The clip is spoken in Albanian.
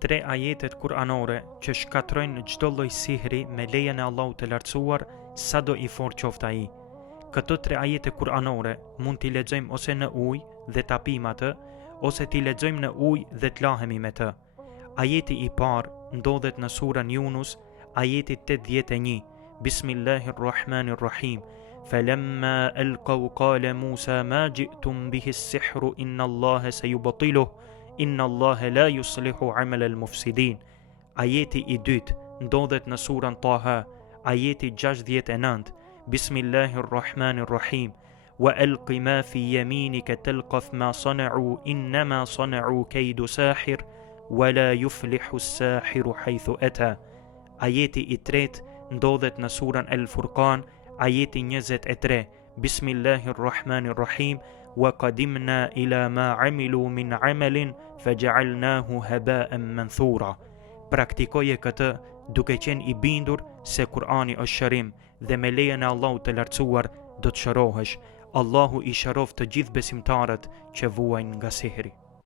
3 ajetet kuranore që shkatrojnë çdo lloj sihri me lejen e Allahut të lartësuar, sado i fortë qoftë ai. Këto 3 ajete kuranore mund t'i lexojmë ose në ujë dhe ta pijmë atë, ose t'i lexojmë në ujë dhe t'lahemi me të. Ajeti i parë ndodhet në surën Yunus, ajeti 81. Bismillahirrahmanirrahim. Falamma alqaw qala Musa ma ji'tum bihi as-sihru inna Allaha sayubtiluhu inna Allaha la yuslihu 'amala al-mufsidin. Ajeti i dytë ndodhet në surën Taha, ajeti 69. Bismillahirrahmanirrahim. Wa alqi ma fi yaminika talqaf ma sana'u innama sana'u kaydu sahir wa la yuflihu as-sahiru haythu ata. Ajeti i tretë ndodhet në surën Al-Furqan, ajeti 23. Bismillahirrahmanirrahim. Wa qadimna ila ma amilu min amalin faja'alnahu haba'an manthura. Praktikoje këtë duke qenë i bindur se Kur'ani është shërim dhe me lejen e Allahut të lartësuar do të shërohesh. Allahu i shëroft të gjithë besimtarët që vuajnë nga sihri.